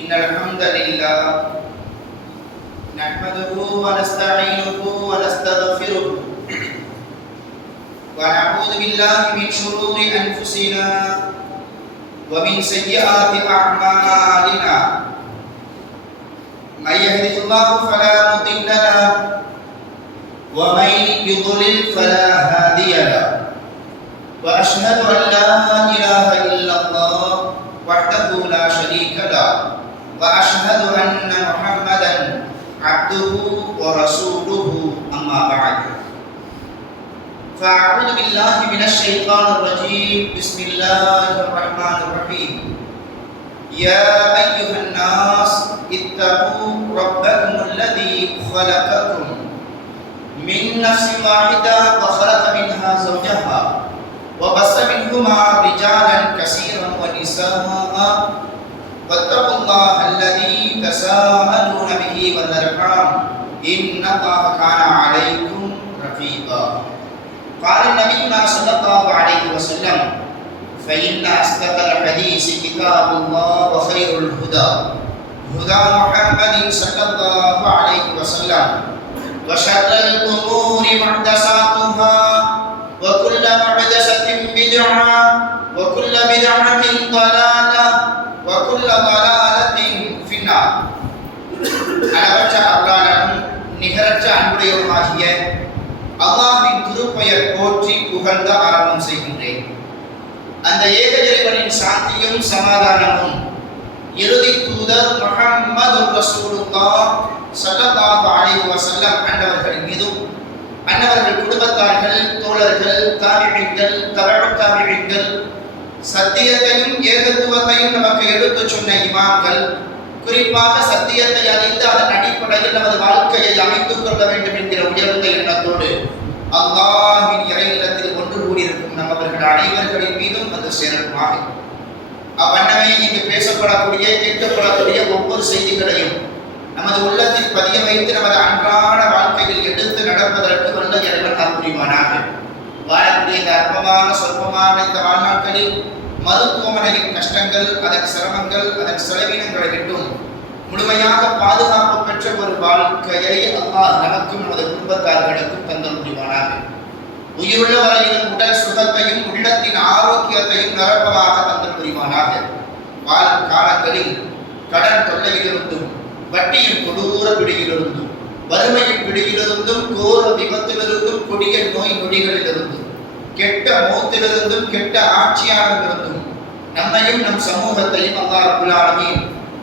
إن الحمد لله نحمده ونستعينه ونستغفره ونعوذ بالله من شرور أنفسنا ومن سيئات أعمالنا من يهده الله فلا مضل له ومن يضلل فلا هادي له وأشهد أن لا إله إلا الله وحده لا شريك له وأشهد أن محمدا عبده ورسوله أما بعد فأعوذ بالله من الشيطان الرجيم بسم الله الرحمن الرحيم يا أيها الناس اتقوا ربكم الذي خلقكم من نفس واحدة وخلق منها زوجها وبث منهما رجالا كثيرا ونساء واتقوا الله الذي تساءلون به والأرحام إن الله كان عليكم رقيبا قال النبي صلى الله عليه وسلم فإن أصدق الحديث كتاب الله وخير الهدى هدى محمد صلى الله عليه وسلم وشر الأمور محدثاتها وكل محدثة بدعة وكل بدعة ضلالة وكل ضلالة في النار அளவற்ற அல்லாஹ்வும் நிகரற்ற அன்புடையவருமாகிய அல்லாஹ்வின் திருப்பெயர் போற்றி புகழ்ந்து ஆரம்பம் செய்கின்றேன். அந்த ஏக இறைவனின் சாந்தியும் சமாதானமும் இறுதி தூதர் முஹம்மது ரசூலுல்லாஹ் ஸல்லல்லாஹு அலைஹி வஸல்லம் அன்னவர்கள் மீதும் அன்னவர்கள் குடும்பத்தார்கள் தோழர்கள் தாபிஈன்கள் தபஉ தாபிஈன்கள் சத்தியத்தையும் ஏகத்துவத்தையும் நமக்கு எடுத்துச் சொன்ன இமாம்கள் குறிப்பாக சத்தியத்தை அறிந்து அதன் அடிப்படையில் நமது வாழ்க்கையை அமைத்துக் கொள்ள வேண்டும் என்கிற உயர்ந்த எண்ணத்தோடு அல்லாஹ்வின் இறையில்லத்தில் ஒன்று கூடியிருக்கும் நம்மவர்கள் அனைவர்களின் மீதும் அது சேரட்டுமாக. அவ்வண்ணமே இங்கு பேசப்படக்கூடிய கேட்கப்படக்கூடிய ஒவ்வொரு செய்திகளையும் நமது உள்ளத்தில் பதிய வைத்து நமது அன்றாட வாழ்க்கையில் எடுத்து நடப்பதற்கு வல்ல இறைவன் அருள்புரிவானாக. வாழக்கூடிய இந்த அற்பமான சொற்பமான இந்த வாழ்நாட்களில் மருத்துவமனையின் கஷ்டங்கள், அதன் சிரமங்கள், அதன் செலவினங்களை விட்டும் முழுமையாக பாதுகாப்பு பெற்ற ஒரு வாழ்க்கையை அல்லாஹ் நமக்கும் நமது குடும்பத்தார்களுக்கும் தந்தல் புரிவானாக. உயிருள்ள வரையிலும் உடல் சுகத்தையும் உள்ளத்தின் ஆரோக்கியத்தையும் நிரப்பமாக தந்தல் புரிவானாக. வாழும் காலங்களில் கடன் தொல்லையிலிருந்தும் வட்டியின் கொடூர பிடியிலிருந்தும் வறுமையின் பிடியிலிருந்தும் கோர விபத்திலிருந்தும் கொடிய நோய் நொடிகளிலிருந்தும் கெட்ட மௌத்திலிருந்தும் கெட்ட ஆட்சியாளர்களிருந்தும் நம்மையும் நம் சமூகத்தையும் அல்லாஹ் ரப்பல் ஆலமீன்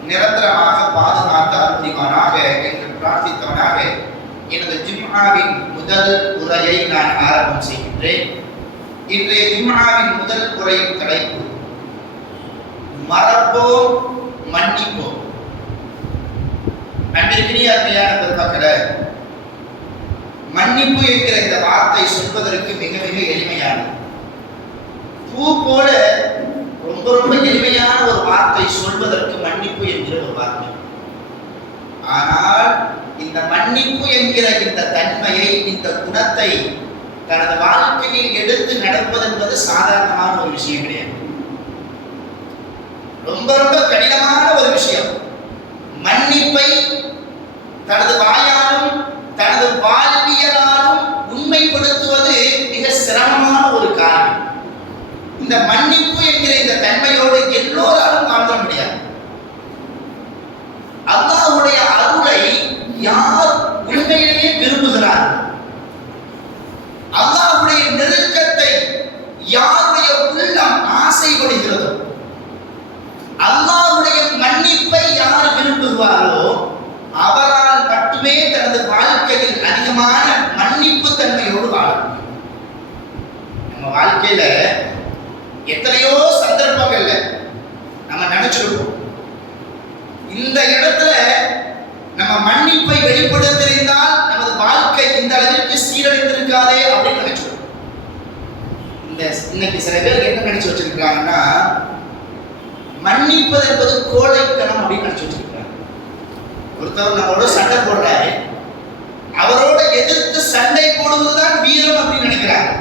நிரந்தரமாக பாதுகாத்து அருள்புரிவானாக என்று பிரார்த்தித்தவனாக எனது ஜும்ஆவின் முதல் உரையை நான் ஆரம்பம் செய்கின்றேன். இன்றைய ஜும்ஆவின் முதல் உரையின் தலைப்பு மறப்போம் மன்னிப்போம். அன்றைய அருமையான பெருமக்களே, மன்னிப்பு என்கிற இந்த வார்த்தை சொல்வதற்கு மிக மிக எளிமையானது. பூ போல ரொம்ப ரொம்ப எளிமையான ஒரு வார்த்தை சொல்வதற்கு மன்னிப்பு என்கிற ஒரு வார்த்தை. ஆனால் இந்த மன்னிப்பு என்கிற இந்த தன்மையை, இந்த குணத்தை தனது வாழ்க்கையில் எடுத்து நடப்பது என்பது சாதாரணமான ஒரு விஷயம் கிடையாது. ரொம்ப ரொம்ப கடினமான ஒரு விஷயம். மன்னிப்பை தனது வாயாலும் தனது வாழ்வியலாலும் உண்மைப்படுத்துவது மிக சிரமமான ஒரு காரியம். இந்த மன்னிப்பு என்கிற இந்த தன்மையோடு எல்லோராலும் வாழ்ந்த முடியாது. அல்லாஹ்வுடைய அருளை யார் உண்மையிலேயே விரும்புகிறார்கள், அல்லாஹ்வுடைய நெருக்கத்தை யாருடைய உள்ளம் ஆசைப்படுகிறதோ, அல்லாஹ்வுடைய மன்னிப்பை யார் விரும்புகிறாரோ அவரால் மட்டுமே தனது வாழ்க்கையில் அதிகமான மன்னிப்பு தன்மையோடு வாழ முடியும். நம்ம வாழ்க்கையில எத்தனையோ சந்தர்ப்பங்கள்ல நம்ம நினைச்சிருக்கோம், இந்த இடத்துல நம்ம மன்னிப்பை வெளிப்படுத்தியிருந்தால் நமது வாழ்க்கை இந்த அளவிற்கு சீரழிந்திருக்காதே அப்படின்னு நினைச்சிருக்கோம். இன்னைக்கு சில பேர் என்ன நினைச்சு வச்சிருக்காங்கன்னா, மன்னிப்பது என்பது கோழைத்தனம் அப்படின்னு நினைச்சு வச்சிருக்காங்க. ஒருத்தவர் நம்மளோட சண்டை போடுறாரு, அவரோட எதிர்த்து சண்டை போடுவதுதான் வீரம் அப்படின்னு நினைக்கிறாங்க.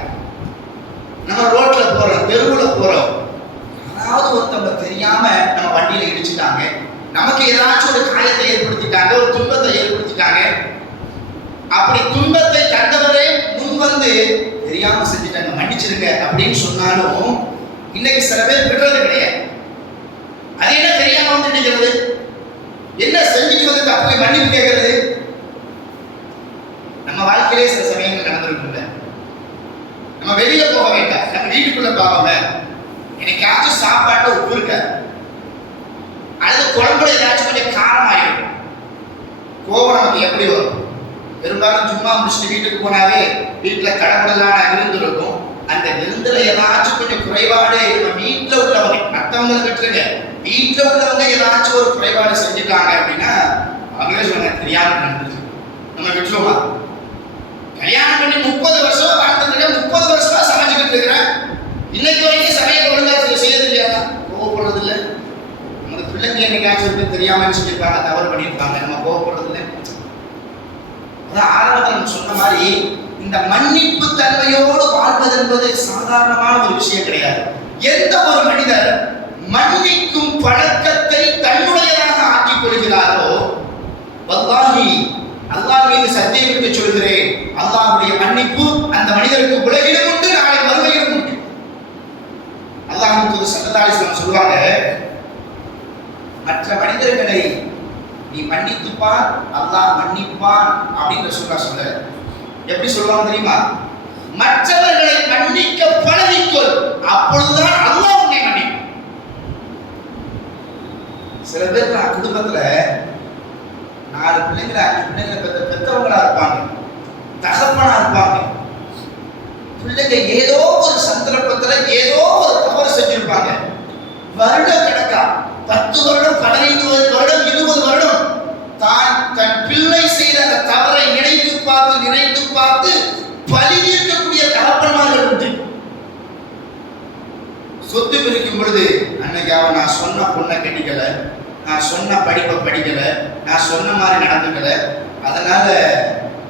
நம்ம ரோட்ல போறோம், தெருவுல போறோம், யாராவது ஒருத்தவங்க தெரியாம நம்ம வண்டியில இடிச்சுட்டாங்க, நமக்கு ஏதாச்சும் ஒரு காயத்தை ஏற்படுத்திட்டாங்க, ஒரு துன்பத்தை ஏற்படுத்திட்டாங்க. அப்படி துன்பத்தை கண்டவரே முன் வந்து தெரியாம செஞ்சுட்டாங்க மன்னிச்சிருங்க அப்படின்னு சொன்னாலும் இன்னைக்கு சில பேர் விடுறது கிடையாது. அது என்ன தெரியாம வந்து நினைக்கிறது, என்ன செஞ்சுட்டு வந்து தப்பு மன்னிப்பு கேட்கறது. நம்ம வாழ்க்கையிலே சில சமயங்கள் நடந்திருக்கும்ல, நம்ம வெளியில போக வேண்டாம், நம்ம வீட்டுக்குள்ள போகாம எனக்காச்சும் சாப்பாட்டுல உப்பு இருக்க அல்லது குழம்புல ஏதாச்சும் கொஞ்சம் காரம் ஆயிடும், கோபம் நமக்கு எப்படி வரும்? பெரும்பாலும் சும்மா முடிச்சுட்டு வீட்டுக்கு போனாவே வீட்டுல கடவுளான விருந்து இருக்கும். அந்த விருந்துல ஏதாச்சும் கொஞ்சம் குறைபாடு வீட்டுல உள்ளவங்க, மற்றவங்களை விட்டுருங்க, வீட்டுல உள்ளவங்க ஏதாச்சும் ஒரு குறைபாடு செஞ்சுட்டாங்க அப்படின்னா அவங்களே சொல்லுங்க தெரியாம நடந்துச்சு, நம்ம விட்டுருவோமா? கல்யாணம் பண்ணி 30 வருஷம் வாழ்ந்துட்டு 30 வருஷமா சமைச்சுக்கிட்டு இருக்கிறேன், இன்னைக்கு வரைக்கும் சமையல் ஒழுங்கா செய்யறது இல்லையா? கோவப்படுறது இல்லை. நமக்கு பிள்ளைங்க என்னைக்காச்சும் தெரியாம சொல்லியிருப்பாங்க, தவறு பண்ணியிருப்பாங்க, நம்ம கோவப்படுறது இல்லை. அதான் ஆரம்பத்தில் நம்ம சொன்ன மாதிரி இந்த மன்னிப்பு தன்மையோடு வாழ்வது என்பது சாதாரணமான ஒரு விஷயம் கிடையாது. எந்த ஒரு மனிதர் மன்னிக்கும் பழக்கத்தை தன்னுடையதாக ஆக்கிக் கொள்கிறாரோ, வல்லாஹி அல்லாஹ் மீது சத்தியம் விட்டு சொல்கிறேன், அல்லாஹ்வுடைய மன்னிப்பு அந்த மனிதருக்கு உலகிலும் உண்டு, நாளை மறுமையிலும் உண்டு. அல்லாஹ்வின் தூதர் ஸல்லல்லாஹு அலைஹி வஸல்லம் சொல்வாங்க, மற்ற மனிதர்களை நீ மன்னித்துப்பார், அல்லாஹ் மன்னிப்பான் அப்படின்னு சொல்ல எப்படி சொல்லுவாங்க தெரியுமா? மற்றவர்களை மன்னிக்க பழகிக்கொள், அப்பொழுதுதான் அல்லாஹ் உன்னை மன்னிப்பான். சில பேர் குடும்பத்துல 4 பிள்ளைங்களை 5 பிள்ளைங்களை பெற்றவங்களா இருப்பாங்க, தகப்பனா இருப்பாங்க. பிள்ளைங்க ஏதோ ஒரு சந்தர்ப்பத்துல ஏதோ ஒரு தவறு செஞ்சிருப்பாங்க. வருட கணக்கா 10 வருடம் 15 வருடம் 20 வருடம் தன் பிள்ளை செய்த அந்த தவறை நினைத்து பார்த்து பழி தீர்க்கக்கூடிய தகப்பன்மார்கள் உண்டு. சொத்து பிரிக்கும் பொழுது அன்னைக்கு அவன் நான் சொன்ன பொண்ணை கட்டிக்கல, நான் சொன்ன படிப்பை படிக்கல, நான் சொன்ன மாதிரி நடந்துக்கல, அதனால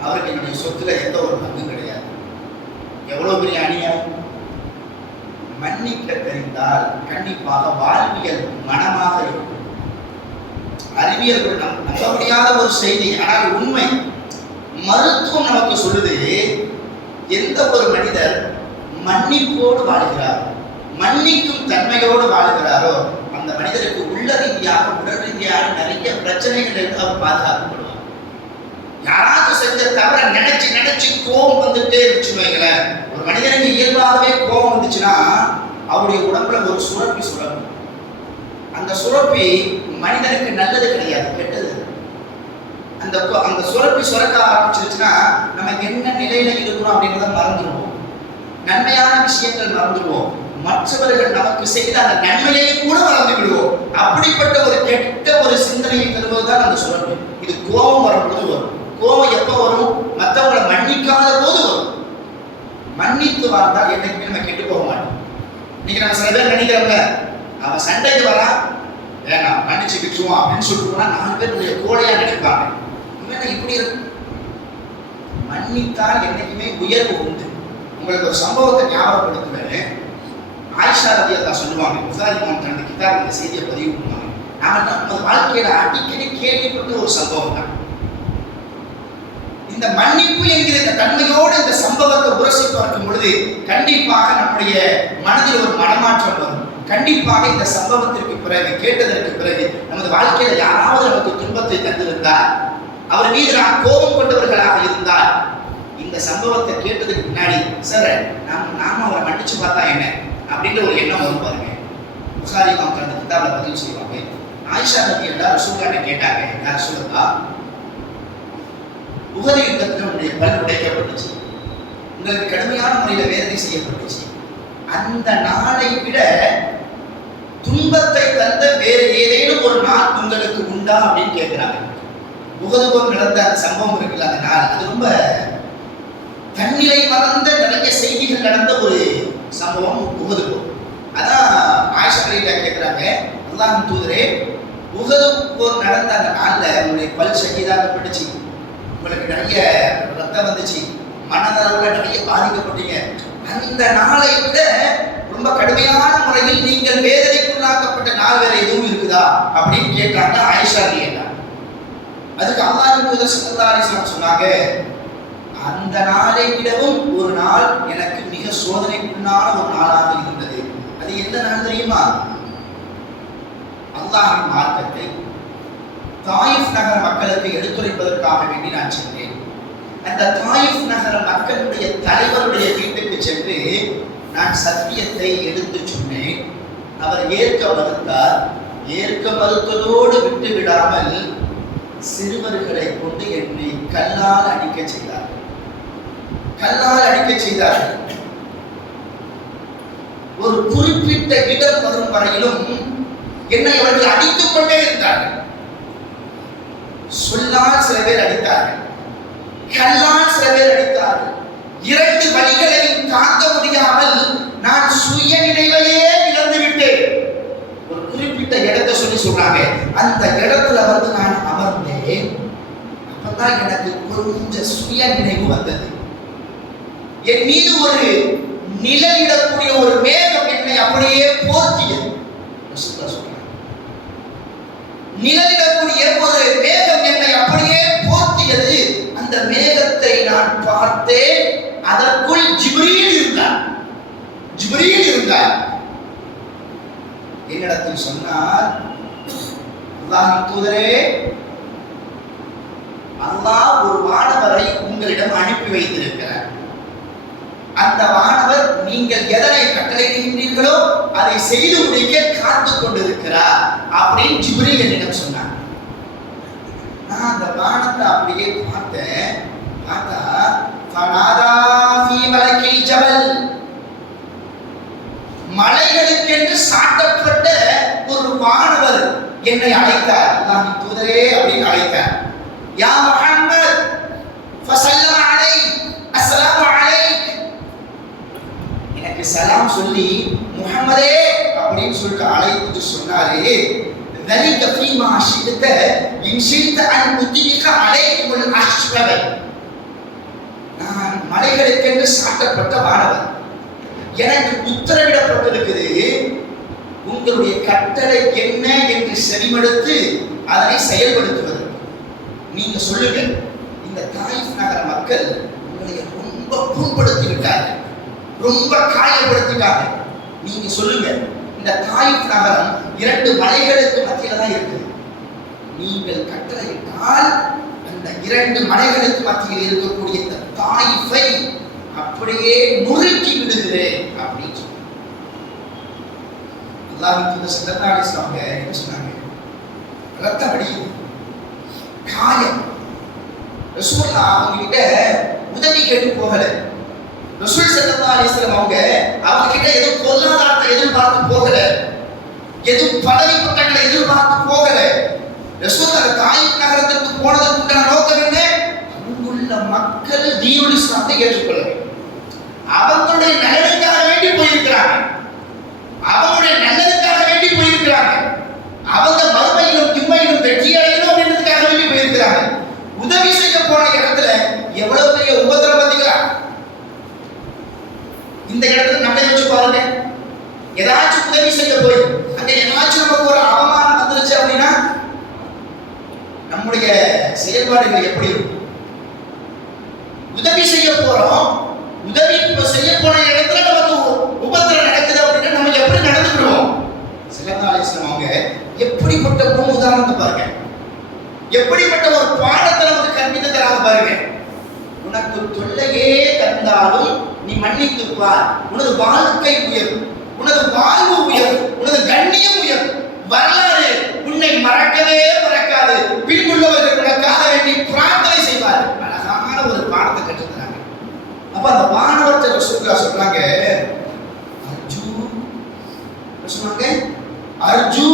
அவருக்கு என்னுடைய சொத்துல எந்த ஒரு பங்கும் கிடையாது. எவ்வளவு பெரிய அநியாயம்! மன்னிக்க தெரிந்தால் கண்டிப்பாக வாழ்வியல் மனமாக இருக்கும். அறிவியல் நம்ப முடியாத ஒரு செய்தி, ஆனால் உண்மை. மருத்துவம் நமக்கு சொல்லுது, எந்த ஒரு மனிதர் மன்னிப்போடு வாழ்கிறார், மன்னிக்கும் தன்மையோடு வாழ்கிறாரோ அந்த மனிதருக்கு உள்ள ரீதியாக உடல் ரீதியாக நிறைய பிரச்சனைகள் இருந்து அவர் பாதுகாக்கப்படுவார். யாராவது செஞ்ச தவிர நினைச்சு கோபம் வந்துட்டே இருந்துச்சு வைங்களேன். ஒரு மனிதனுக்கு இயல்பாகவே கோபம் வந்துச்சுன்னா அவருடைய உடம்புல ஒரு சுரப்பி சுரக்கும். அந்த சுரப்பி மனிதனுக்கு நல்லது கிடையாது, கெட்டது. அந்த சுரப்பி சுரக்க ஆரம்பிச்சிருச்சுன்னா நமக்கு என்ன நிலையில இருக்கிறோம் அப்படின்றத மறந்துடுவோம், நன்மையான விஷயங்கள் மறந்துடுவோம், மற்றவர்கள் நமக்கு செய்த அந்த நன்மையை கூட மறந்து விடுவோம். அப்படிப்பட்ட ஒரு கெட்ட ஒரு சிந்தனையை தருவதுதான் அந்த சுரப்பி. இது கோபம் வரும்போது வரும். கோபம் எப்போ வரும்? மற்றவங்களை மன்னிக்காத போது வரும். மன்னித்து வாழ்ந்தால் என்னைக்குமே நம்ம கெட்டு போக மாட்டோம். இன்னைக்கு நம்ம சில பேர் நினைக்கிறோம்ல, அவன் சண்டைக்கு வரான், வேணாம் மன்னிச்சு விட்டுருவோம் அப்படின்னு சொல்லிட்டு போனா 4 பேர் கோழையா நினைப்பாங்க. இவன் இப்படி இருக்கு. மன்னித்தால் என்னைக்குமே உயர்வு உண்டு. உங்களுக்கு ஒரு சம்பவத்தை ஞாபகப்படுத்துவேன். ஆயிஷா ரலியல்லாஹு சொல்லுவாங்க, புகாரி இமாம் தனது கிதாபில் இந்த செய்தியை பதிவு பண்ணுவாங்க. நாம நம்ம வாழ்க்கையில அடிக்கடி கேள்விப்பட்ட ஒரு சம்பவம் தான் இந்த மன்னிப்பு என்கிற இந்த தன்மையோடு இந்த சம்பவத்தை உரசி பார்க்கும் பொழுது கண்டிப்பாக நம்முடைய மனதில் ஒரு மனமாற்றம் வரும். கண்டிப்பாக இந்த சம்பவத்திற்கு பிறகு, கேட்டதற்கு பிறகு, நமது வாழ்க்கையில யாராவது நமக்கு துன்பத்தை தந்திருந்தால், அவர் மீது நாம் கோபம் கொண்டவர்களாக இருந்தால், இந்த சம்பவத்தை கேட்டதுக்கு பின்னாடி சார் நாம அவரை மன்னிச்சு பார்த்தா என்ன அப்படின்ற ஒரு எண்ணம் வரும் பாருங்க. புகாரி இமாம் தனது கிதாபில் பதிவு செய்வாங்க. ஆயிஷா ரலியல்லாஹு ரசூலுல்லாஹ்ட்ட கேட்டாங்க, யா ரசூலல்லாஹ், உஹது யுத்தத்தில் உங்களுடைய பல் உடைக்கப்பட்டுச்சு, உங்களுக்கு கடுமையான முறையில் வேதனை செய்யப்பட்டுச்சு, அந்த நாளை விட துன்பத்தை தந்த வேறு ஏதேனும் ஒரு நாள் உங்களுக்கு உண்டா அப்படின்னு கேட்கிறாங்க. உஹது போர் நடந்த அந்த சம்பவம் இருக்குல்ல, அந்த நாள் அது ரொம்ப தன்னிலை மறந்த நிறைய செய்திகள் நடந்த ஒரு சம்பவம் உஹது போர். அதான் ஆயிஷா ரலியல்லாஹு கேட்கிறாங்க, அல்லாஹ்வின் தூதரே, உஹது போர் நடந்த அந்த நாள்ல உங்களுடைய பல் ஷஹீதாக்கப்பட்டுச்சு, உங்களுக்கு நிறைய ரத்தம் வந்துச்சு, மனதளவுல நிறைய பாதிக்கப்பட்டீங்க, அந்த நாளை விட ரொம்ப கடுமையான முறையில் நீங்கள் வேதனைக்குள்ளாக்கப்பட்ட நாள் வேற எதுவும் இருக்குதா இருக்குதா அப்படின்னு கேட்டாங்க ஆயிஷா ரலியல்லாஹு. அதுக்கு அல்லாஹ்வின் தூதர் ஸல்லல்லாஹு அலைஹி வஸல்லம் சொன்னாங்க, அந்த நாளை விடவும் ஒரு நாள் எனக்கு மிக சோதனைக்குள்ளான ஒரு நாளாக இருந்தது. அது எந்த நாள் தெரியுமா? அல்லாஹ்வின் மார்க்கத்தை தாயிஃப் நகர மக்களுக்கு எடுத்துரைப்பதற்காக வேண்டி நான் சென்றேன். அந்த தாயிஃப் நகர மக்களுடைய தலைவருடைய வீட்டுக்கு சென்று நான் சத்தியத்தை எடுத்து சொன்னேன். அவர் ஏற்க மறுத்தார். ஏற்க மறுத்ததோடு விட்டு விடாமல் சிறுவர்களை கொண்டு என்னை கல்லால் அடிக்க செய்தார். கல்லால் அடிக்க செய்தார்கள். ஒரு குறிப்பிட்ட இடம் வரும் வரையிலும் என்னை அவர்கள் அடித்துக் கொண்டே இருந்தார்கள். சொல்லால் சில பேர் அடித்தார்கள், கல்லால் சில பேர் அடித்தார்கள். இரண்டு வழிகளையும் தாங்க முடியாமல் நான் சுய நினைவையே இழந்து விட்டேன். ஒரு குறிப்பிட்ட இடத்தை சொல்றாங்க. அந்த இடத்துல வந்து நான் அமர்ந்தேன். அப்பதான் எனக்கு கொஞ்சம் சுய நினைவு வந்தது. என் மீது ஒரு நிழலிடக்கூடிய ஒரு மேகம் என்னை அப்படியே போர்த்தியது. நிழலிடக்கூடிய ஒரு மேகம் என்னை அப்படியே போர்த்தியது. அந்த மேகத்தை நான் பார்த்தேன். அதற்குள் ஜிப்ரீல் இருந்தார். ஜிப்ரீல் இருந்தார். என்னிடத்தில் சொன்னார், அல்லாஹ்வின் தூதரே, அல்லாஹ் ஒரு வானவரை உங்களிடம் அனுப்பி வைத்திருக்கிறார். அந்த வானவர் நீங்கள் எதனை கட்டளையிடுகின்றீர்களோ அதை செய்து முடிக்க காத்து கொண்டிருக்கிறார் அப்படின்னு ஜிப்ரீல் என்னிடம் சொன்னார். நான் அந்த வானத்தை அப்படியே பார்த்தேன். பார்த்தா ஃபனாதா ஃபீ மலக்கில் ஜபல், மலைகளுக்கென்று சாட்டப்பட்ட ஒரு வானவர் என்னை அழைத்தார். அல்லாஹ்வின் தூதரே அப்படின்னு அழைத்தார். யா முஹம்மத் ஃபஸல்லம அலைஹி, அஸ்ஸலாமு அலைக். எனக்கு சலாம் சொல்லி முஹம்மதே அப்படின்னு சொல்லிட்டு அழைத்து சொன்னாரே, ذلك فيما شئت إن شئت أن أطبق عليكم الأشرب. நான் மலைகளுக்கென்று சாட்டப்பட்ட வானவர். எனக்கு உத்தரவிடப்பட்டிருக்குது, உங்களுடைய கட்டளை என்ன என்று செவிமடுத்து அதனை செயல்படுத்துவது. நீங்க சொல்லுங்க, இந்த தாயிஃப் நகர மக்கள் உங்களை ரொம்ப புண்படுத்தி விட்டார்கள், ரொம்ப காயப்படுத்திட்டாங்க. நீங்க சொல்லுங்க, இந்த தாயிஃப் நகரம் இரண்டு மலைகளுக்கு மத்தியில தான் இருக்குது. நீங்கள் கட்டளையிட்டால் அந்த இரண்டு மலைகளுக்கு மத்தியில் இருக்கக்கூடிய இந்த தாயிஃபை அப்படியே நுறுக்கி விடுகிறேன் அப்படின்னு சொன்னாங்க. அல்லாஹ்வின் தூதர் ஸல்லல்லாஹு அலைஹி வஸல்லம் என்ன சொன்னாங்க? ரத்தம் வடியுது, காயம். ரசூலுல்லாஹ் அவங்க கிட்ட உதவி கேட்டு போகல. ரசூல் ஸல்லல்லாஹு அலைஹி வஸல்லம் அவங்க கிட்ட எதுவும் பொருளாதாரத்தை எதிர்பார்த்து போகல, எதுவும் பதவி பட்டங்களை எதிர்பார்த்து போகல. ரசூல் அந்த தாயிஃப் நகரத்திற்கு போனதற்கு உண்டான நோக்கம் என்ன? அங்குள்ள மக்கள் தீனுல் இஸ்லாத்தை ஏற்றுக்கொள்ள வேண்டும். அவங்களுடைய நலனுக்காக வேண்டி போயிருக்கிறாங்க. அவங்களுடைய நல்லதுக்காக வேண்டி போயிருக்கிறாங்க. அவங்க மறுமையிலும் திண்மையிலும் வெற்றி அடையணும் அப்படின்றதுக்காக வேண்டி போயிருக்கிறாங்க. உதவி செய்ய போன இடத்துல எவ்வளவு பெரிய உபத்திரவம் பார்த்தீங்களா? இந்த இடத்துல நம்ம யோசிச்சு பாருங்க. ஏதாச்சும் உதவி செய்ய போய் அங்க ஏதாச்சும் நமக்கு ஒரு அவமானம் வந்துருச்சு அப்படின்னா நம்முடைய செயல்பாடுகள் எப்படி இருக்கும்? உதவி செய்ய போறோம், உதவி செய்ய போன இடத்துல நமக்கு உபத்திரம் நடக்குது அப்படின்னா நம்ம எப்படி நடந்துக்கிறோம்? ஸல்லல்லாஹு அலைஹி வஸல்லம் அவங்க எப்படிப்பட்ட ஒரு உதாரணத்தை பாருங்க, எப்படிப்பட்ட ஒரு பாடத்தை நமக்கு கற்பித்து தராங்க பாருங்க. உனக்கு தொல்லையே தந்தாலும் நீ மன்னித்து பார், உனது வாழ்க்கை உயரும், உனது வாழ்வு உயரும், உனது கண்ணியம் உயரும், வரலாறு உன்னை மறக்கவே மறக்காது, பின்புள்ளவர்கள் உனக்காக வேண்டி பிரார்த்தனை செய்வார். அழகான ஒரு பாடத்தை கற்றுத்தராங்க. அப்ப அந்த வானவர்கிட்ட ரசூலுல்லாஹ் சொல்றாங்க, சொன்னாங்க, அர்ஜு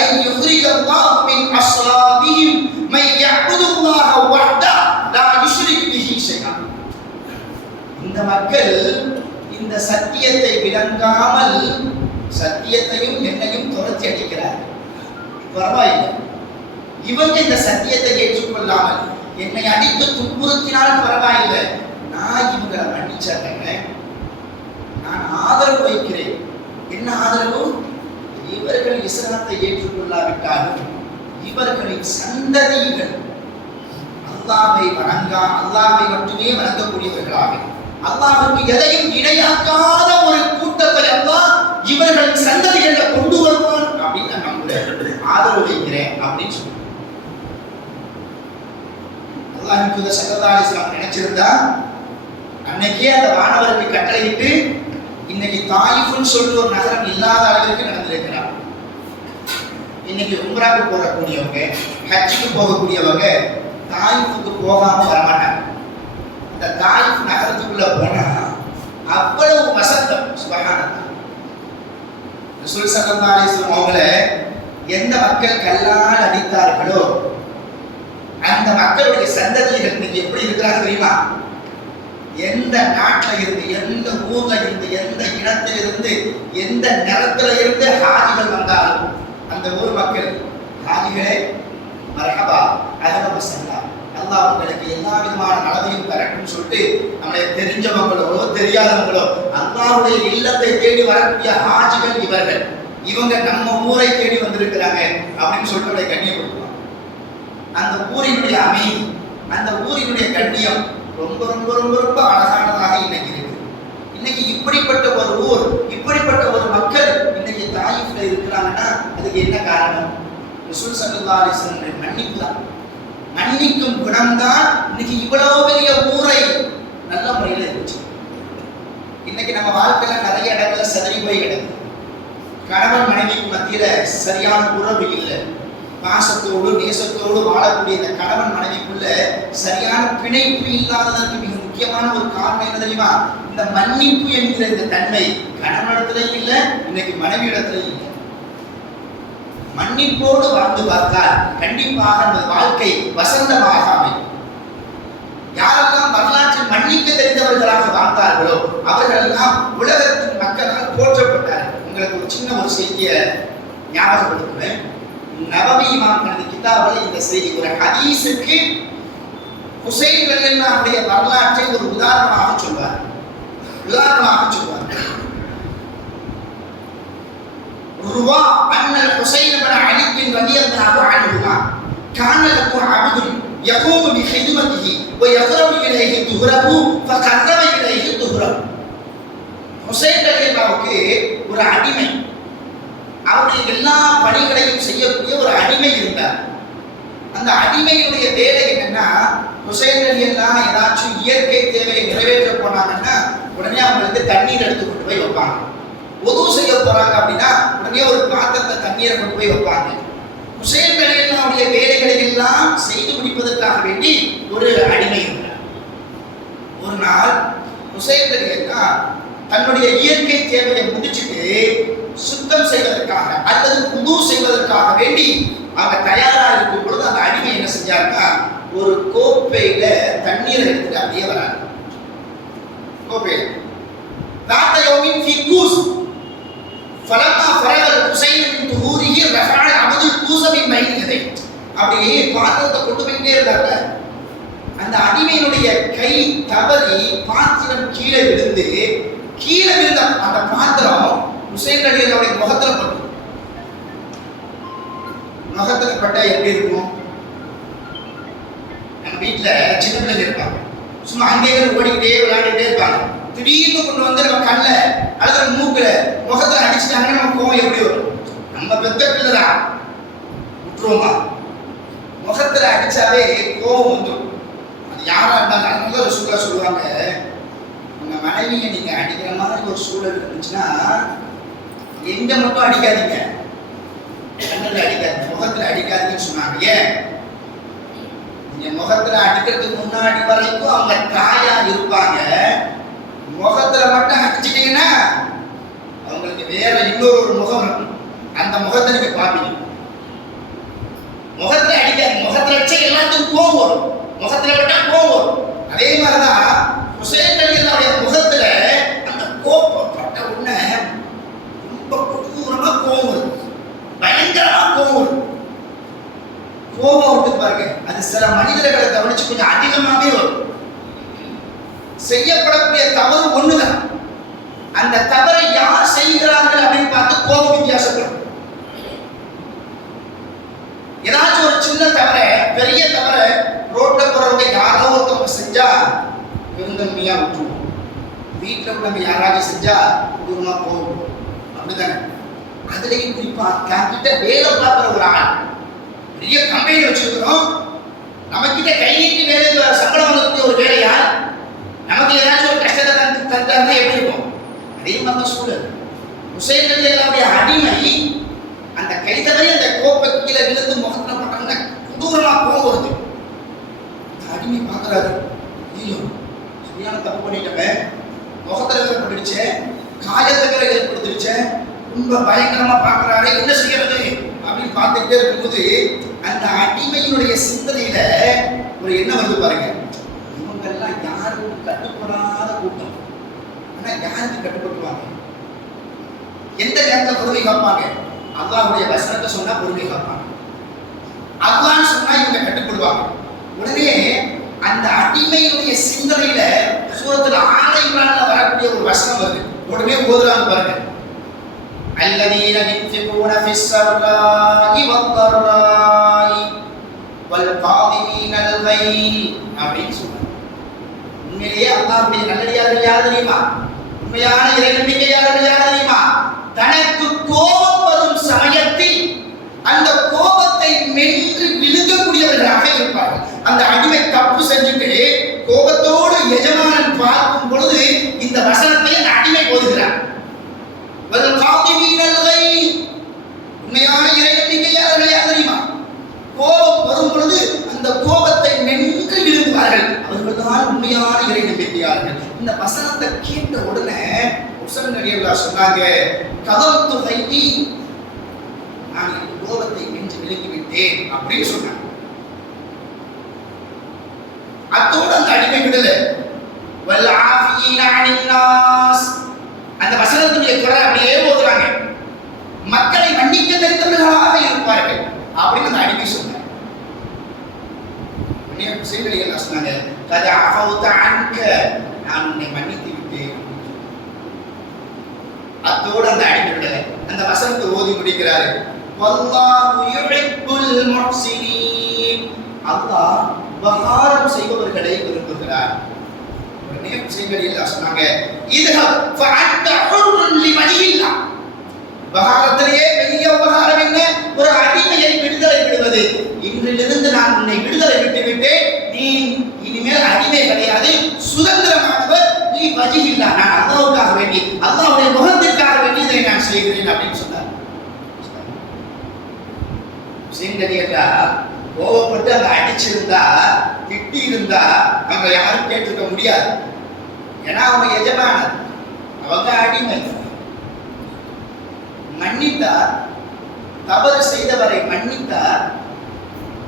ஐ யுஹ்ரிஜல்லாஹு மின் அஸ்லாபிஹிம் மை யஅபுதுல்லாஹ வஹ்தா லா யுஷ்ரிக் பிஹி ஷைஆ. இந்த மக்கள் இந்த சத்தியத்தை விளங்காமல் சத்தியத்தையும் என்னையும் துரத்தி அடிக்கிறார்கள். பரவாயில்லை, இவங்க இந்த சத்தியத்தை ஏற்றுக்கொள்ளாமல் என்னை அடித்து துன்புறுத்தினால் பரவாயில்லை, நான் இவங்களை மன்னிச்சிடுறேன், நான் ஆதரவு வைக்கிறேன். என்ன ஆதரவு? இவர்கள் இஸ்லாத்தை ஏற்றுக்கொள்ளாவிட்டாலும் இவர்களின் சந்ததிகள் அல்லாஹ்வை மட்டுமே வணங்கக்கூடியவர்களாக, அல்லாஹ்வுக்கு எதையும் இணையாக்காத ஒரு கூட்டத்தை அல்லாஹ் இவர்களின் சந்ததிகளை கொண்டு வருவான் அப்படின்னு நான் நம்புறேன், ஆதரவு வைக்கிறேன் அப்படின்னு சொல்லுவேன். அல்லாஹ்வின் தூதர் ஸல்லல்லாஹு அலைஹி வஸல்லம் நினைச்சிருந்தா அன்னைக்கே அந்த வானவருக்கு கட்டளையிட்டு இன்னைக்கு தாயிஃப்னு சொல்லிட்டு ஒரு நகரம் இல்லாத அளவிற்கு நடந்திருக்கிறார். இன்னைக்கு உம்ராக்கு போகக்கூடியவங்க, ஹஜ்ஜுக்கு போகக்கூடியவங்க தாயிஃபுக்கு போகாம வரமாட்டாங்க. அந்த தாயிஃப் நகரத்துக்குள்ள போனா அவ்வளவு வசந்தம். சுப்ஹானல்லாஹ். ரசூல் ஸல்லல்லாஹு அலைஹி வஸல்லம் அவங்கள எந்த மக்கள் கல்லால் அடித்தார்களோ அந்த மக்களுடைய சந்ததிகள் இன்னைக்கு எப்படி இருக்கிறாங்க தெரியுமா? எந்த நாட்டில் இருந்து, எந்த ஊர்ல இருந்து, எந்த இனத்தில் இருந்து, எந்த நிறத்துல இருந்து ஹாஜிகள் வந்தாலும் அந்த ஊர் மக்கள், ஹாஜிகளே மர்ஹபா அஹ்லன் வஸஹ்லன், அல்லாஹ் உங்களுக்கு எல்லா விதமான நலவையும் தரட்டும் சொல்லிட்டு நம்மளை தெரிஞ்சவங்களோ தெரியாதவங்களோ அல்லாஹ்வுடைய இல்லத்தை தேடி வரக்கூடிய ஹாஜிகள் இவர்கள், இவங்க நம்ம ஊரை தேடி வந்திருக்கிறாங்க அப்படின்னு சொல்லிட்டு அவரை கண்ணியப்படுத்துவாங்க. அந்த ஊரினுடைய அமைதி, அந்த ஊரினுடைய கண்ணியம் ரொம்ப ரொம்ப ரொம்ப ரொம்ப அழகானதாக இன்னைக்கு இருக்கு. இன்னைக்கு இப்படிப்பட்ட ஒரு ஊர், இப்படிப்பட்ட ஒரு மக்கள் இன்னைக்கு தாயிஃப்ல இருக்கிறாங்கன்னா அதுக்கு என்ன காரணம்? ரசூல் ஸல்லல்லாஹு அலைஹி வஸல்லம் மன்னிப்பு தான். மன்னிக்கும் குணம் தான் இன்னைக்கு இவ்வளவு பெரிய ஊரை நல்ல முறையில் இருந்துச்சு. இன்னைக்கு நம்ம வாழ்க்கையில நிறைய இடங்கள்ல சதறி போய் கிடக்கு. கணவன் மனைவிக்கு மத்தியில சரியான உறவு இல்லை. பாசத்தோடு நேசத்தோடு வாழக்கூடிய இந்த கணவன் மனைவிக்குள்ள சரியான பிணைப்பு இல்லாததற்கு மிக முக்கியமான ஒரு காரணம் என்ன தெரியுமா? இந்த மன்னிப்பு என்கிற இந்த தன்மை கணவனிடத்திலையும் இல்லை, இன்னைக்கு மனைவி இடத்திலையும் இல்லை. மன்னிப்போடு வாழ்ந்து பார்த்தால் கண்டிப்பாக நமது வாழ்க்கை வசந்தமாக அமையும். யாரெல்லாம் வரலாற்றில் மன்னிக்க தெரிந்தவர்களாக வாழ்ந்தார்களோ அவர்கள் எல்லாம் உலகத்தின் மக்களால் போற்றப்பட்டார்கள். உங்களுக்கு ஒரு சின்ன ஒரு செய்தியை ஞாபகப்படுத்துவேன். நபவி இமாம் தனது கிதாபில் இந்த செய்தி, ஒரு ஹதீஸுக்கு ஹுசைன் ரலியல்லாஹுடைய வரலாற்றை ஒரு உதாரணமாக சொல்வார். ருவா அன்னல் ஹுசைன் இப்னு அலி பின் ரலியல்லாஹு அன்ஹுமா கான லஹு அப்துன் யகூமு பி ஹிதுமத்திஹி வ யக்ரபு இலைஹி துஹ்ரஹு ஃபகர்ரப இலைஹி துஹ்ரஹு. ஹுசைன் ரலியல்லாஹுக்கு ஒரு அடிமை, அவருடைய எல்லா பணிகளையும் செய்யக்கூடிய ஒரு அடிமை இருந்தார். அந்த அடிமையுடைய வேலை என்னன்னா, ஹுசைன் ரலியல்லாஹு ஏதாச்சும் இயற்கை தேவையை நிறைவேற்ற போனாங்கன்னா உடனே அவங்களுக்கு தண்ணீர் எடுத்து கொண்டு போய் வைப்பாங்க. உது செய்ய போறாங்க அப்படின்னா உடனே ஒரு பாத்திரத்தை தண்ணீரை கொண்டு போய் வைப்பாங்க. ஹுசைன் ரலியல்லாஹுடைய வேலைகளை எல்லாம் செய்து முடிப்பதற்காக வேண்டி ஒரு அடிமை இருந்தார். ஒரு நாள் ஹுசைன் ரலியல்லாஹு தன்னுடைய இயற்கை தேவையை முடிச்சுட்டு சுத்தம் செய்வதற்காக அல்லது உது செய்வதற்காக வேண்தி அவங்க தயாரா இருக்கும் பொழுது அந்த அடிமை என்ன செஞ்சாருன்னா ஒரு கோப்பையில தண்ணீரை எடுத்துட்டு அப்படியே வராங்க. கோப்பையில தாத்தயோமின் ஃபி கூஸ் ஃபலமா ஃபரல் ஹுசைன் பின் துஹூரிஹி ரஃபஅ அப்துல் கூஸ மின் மைனிஹி, அப்படியே பாத்திரத்தை கொண்டு போயிட்டே இருந்தாங்க. அந்த அடிமையினுடைய கை தவறி பாத்திரம் கீழே விழுந்து, கீழே விழுந்த அந்த பாத்திரம் ஹுசைன் ரலியல்லாஹுடைய முகத்துல பட்டு. முகத்துல பட்டா எப்படி இருக்கும்? நம்ம வீட்டுல சின்ன பிள்ளைங்க இருப்பாங்க, சும்மா அங்கே ஓடிக்கிட்டே விளையாடிட்டே இருப்பாங்க. திடீர்னு கொண்டு வந்து நம்ம கண்ணுல அல்லது மூக்குல முகத்துல அடிச்சுட்டாங்கன்னா நம்ம கோவம் எப்படி வரும்? நம்ம பெத்த பிள்ளைதான் விட்டுருவோமா? முகத்துல அடிச்சாவே கோவம் வந்துடும். அது யாரா இருந்தாலும் அதனால ஒரு சூழல் சொல்லுவாங்க, உங்க மனைவியை நீங்க அடிக்கிற மாதிரி ஒரு சூழல் இருந்துச்சுன்னா எங்க மட்டும் அடிக்காதீங்க, கண்ணில் அடிக்காதீங்க, முகத்துல அடிக்காதீங்கன்னு சொன்னாங்க. ஏன்? நீங்க முகத்துல அடிக்கிறதுக்கு முன்னாடி வரைக்கும் அவங்க தாயா இருப்பாங்க, முகத்துல மட்டும் அடிச்சிட்டீங்கன்னா அவங்களுக்கு வேற இன்னொரு முகம் இருக்கும், அந்த முகத்தை நீங்க பார்ப்பீங்க. முகத்துல அடிக்காதீங்க, முகத்துல அடிச்சா எல்லாத்துக்கும் கோவம் வரும், முகத்துல விட்டா கோவம் வரும். அதே மாதிரிதான் ஹுசைன் ரலியல்லாஹுடைய முகத்துல அந்த கோபம் பட்ட உடனே ரொம்ப கொடூரமா கோவம் வரும், பயங்கரமா கோவம் வரும். கோபம் விட்டு பாருங்க, அது சில மனிதர்களை கவனிச்சு கொஞ்சம் அதிகமாகவே வரும். செய்யப்படக்கூடிய தவறு ஒண்ணுதான், அந்த தவறை யார் செய்கிறார்கள் அப்படின்னு பார்த்து கோபம் வித்தியாசப்படும். சின்ன தவற, பெரிய தவற ரோட்ல போறவங்க யாரோ ஒருத்தவங்க செஞ்சா பெருந்தன்மையா விட்டுருவோம். வீட்டில் உள்ளவங்க யாராவது செஞ்சா தூரமா போகும். அப்படித்தானே? அதுலயும் குறிப்பா கிட்ட வேலை பார்க்குற ஒரு ஆள், பெரிய கம்பெனி வச்சிருக்கிறோம், நமக்கிட்ட கை நீட்டி வேலை சம்பளம் வாங்கக்கூடிய ஒரு வேலையா நமக்கு ஏதாச்சும் ஒரு கஷ்டத்தை தந்தாருன்னா எப்படி இருக்கும்? அதே மாதிரி சூழல். ஹுசைன் ரலியல்லாஹுடைய அடிமை அந்த கை தவறி அந்த கோப்பை கீழே விழுந்து முகத்துல போட்டாங்கன்னா தூரமா போகுது. அடிமை பார்க்கறாரு, ஐயோ சரியான தப்பு பண்ணிட்டேன், முகத்துல வேற போட்டுடுச்சு, காயத்தை வேற ஏற்படுத்திடுச்சு, ரொம்ப பயங்கரமா பார்க்கறாரு, என்ன செய்யறது அப்படின்னு பார்த்துக்கிட்டே இருக்கும்போது அந்த அடிமையினுடைய சிந்தனையில ஒரு எண்ணம் வருது பாருங்க. இவங்க எல்லாம் யாருக்கும் கட்டுப்படாத கூட்டம், ஆனா யாருக்கு கட்டுப்பட்டுவாங்க? எந்த நேரத்தில் பொறுமை காப்பாங்க? அல்லாஹ்வுடைய வசனத்தை சொன்னா பொறுமை காப்பாங்க, அல்லாஹ்னு சொன்னா இவங்க கட்டுப்படுவாங்க. உடனே அந்த அடிமையுடைய சிந்தனையில சூரத்துல ஆல இம்ரான்ல வரக்கூடிய ஒரு வசனம் வருது. உடனே ஓதுறாங்க பாருங்க. الذين ينفقون في السراء والضراء والكاظمين الغيظ அப்படின்னு சொல்றாங்க. உண்மையிலேயே அல்லாஹ்வுடைய நல்லடியார்கள் யார் தெரியுமா? உண்மையான இறை நம்பிக்கையாளர்கள் யார் தெரியுமா? தனக்கு கோபம் வரும் சமயத்தில் அந்த கோபத்தை மென்று விழுங்கக்கூடியவர்களாக இருப்பார்கள். அந்த அடிமை தப்பு செஞ்சுட்டு கோபத்தோடு எஜமானன் பார்க்கும் பொழுது இந்த வசனத்தை அந்த அடிமை ஓதுகிறார். உண்மையான இறை நம்பிக்கையாளர்கள் யார் தெரியுமா? கோபம் வரும் பொழுது அந்த கோபத்தை மென்று விழுங்குவார்கள். அவர்கள் தான் உண்மையான இறை நம்பிக்கையாளர்கள். இந்த வசனத்தை கேட்ட உடனே ஹுசைன் ரலியல்லாஹு சொன்னாங்க, கதம்து கைதி, நான் இந்த கோபத்தை மென்று விழுங்கி விட்டேன் அப்படின்னு சொன்னாங்க. அத்தோடு அந்த அடிமை விடல. வல் ஆஃபியீன அனின் நாஸ், அந்த வசனத்துடைய தொடர் அப்படியே ஓதுறாங்க. மக்களை மன்னிக்க தெரிந்தவர்களாக இருப்பார்கள் அப்படின்னு அந்த அடிமை சொன்னாங்க. ஹுசைன் ரலியல்லாஹு சொன்னாங்க, கத அஃபௌத அன்க, நான் உன்னை மன்னித்து விட்டேன். அத்தோடு அந்த அடிமை விடல. அந்த வசனத்தை ஓதி முடிக்கிறாரு. வல்லாஹு யுஹிப்புல் முஹ்சினீன், அல்லாஹ் உபகாரம் செய்பவர்களை விரும்புகிறார். உடனே ஹுசைன் ரலியல்லாஹு சொன்னாங்க, இதுஹப் ஃபஅன்த ஹுர்ருன் லிவஜில்லாஹ், உபகாரத்திலேயே பெரிய உபகாரம் என்ன? ஒரு அடிமையை விடுதலை விடுவது. இன்றிலிருந்து நான் உன்னை விடுதலை விட்டு விட்டேன், நீ இனிமேல் அடிமை கிடையாது, சுதந்திரமானவர். நீ வஜில்லாஹ், நான் அல்லாஹ்வுக்காக வேண்டி, அல்லாஹ்வுடைய முகத்திற்காக வேண்டி இதை நான் செய்கிறேன் அப்படின்னு சொன்னார். ஹுசைன் ரலியல்லாஹு கோவப்பட்டு அங்க அடிச்சிருந்தா, திட்டி இருந்தா அவங்க யாரும் கேட்டிருக்க முடியாது. ஏன்னா அவங்க எஜமானர், அவங்க அடிமை. மன்னித்தார், தவறு செய்தவரை மன்னித்தார்,